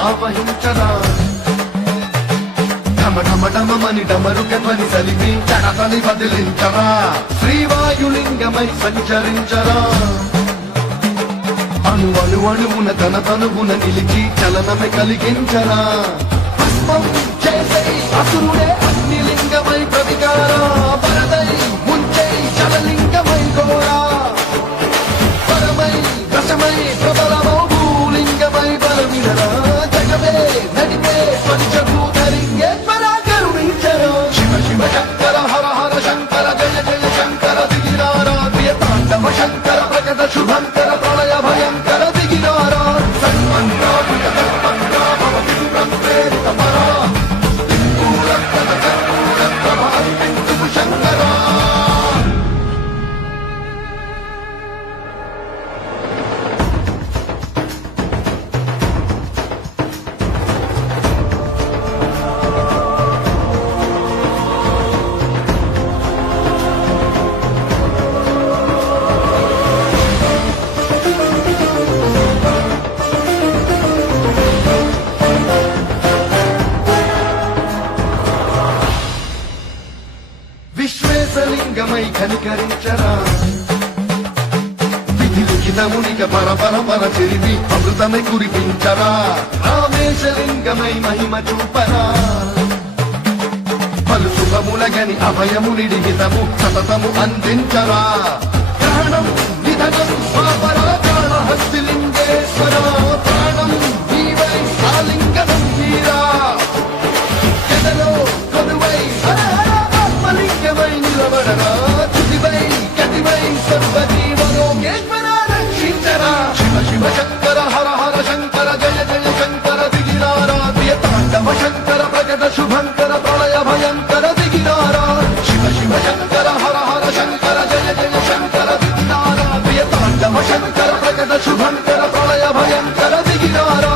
ఆవహించరా ఢమఢమఢమని డమరుక ధ్వని సలిపి జడతని బదిలించరా శ్రీవాయులింగమై సంచరించరా అణువున తన తనువున నిలిచి చలనమే కలిగించరా పుష్పం చేసే అసురుడే అగ్నిలింగమై ప్రతికారా వరదై ముంచై చలలింగమై ఘోరా పరమై దశమై ప్రబలమౌ భూలింగమై బలమిడరా జగమే నడిపే పంచభూతలింగేశ్వరా కరుణించరా శివ శివ శంకర హర హర శంకర జయ జయ శంకర దిగిరారా ప్రియ తాండవ శంకర ప్రకట శుభంకర ప్రళయ భయంకర దిగిరారా సన్మంగా సన్మంగా భవ విదురం ప్రేరిత పరా దిక్కురక్కద కర్పూరక్క భావించు శంకరా విశ్వేశలింగమై కనికరించరా విధి లిఖితమునిక పర చెరివి అమృతమై కురిపించరా రామేశలింగమై మహిమ చూపరా పలు శుభములగని అభయమునిడి హితము సతతము అందించరా గ్రహణం నిధనం పాపరా కాళహస్తిలింగేశ్వరా ప్రాణం నీవై ఆలింగనం వీరా ఎదలో కొలువై ఆత్మలింగమై నిలబడరా తుదివై గతివై సర్వజీవలోకేశ్వరా రక్షించరా శివ శివ శంకర హర హర శంకర జయ జయ శంకర దిగిరారా ప్రియ తాండవ శంకర ప్రకట శుభంకర ప్రళయ భయంకర దిగిరారా శివ శివ శంకర హర హర శంకర జయ జయ శంకర దిగిరారా ప్రియ తాండవ శంకర ప్రకట శుభంకర ప్రళయ భయంకర దిగిరారా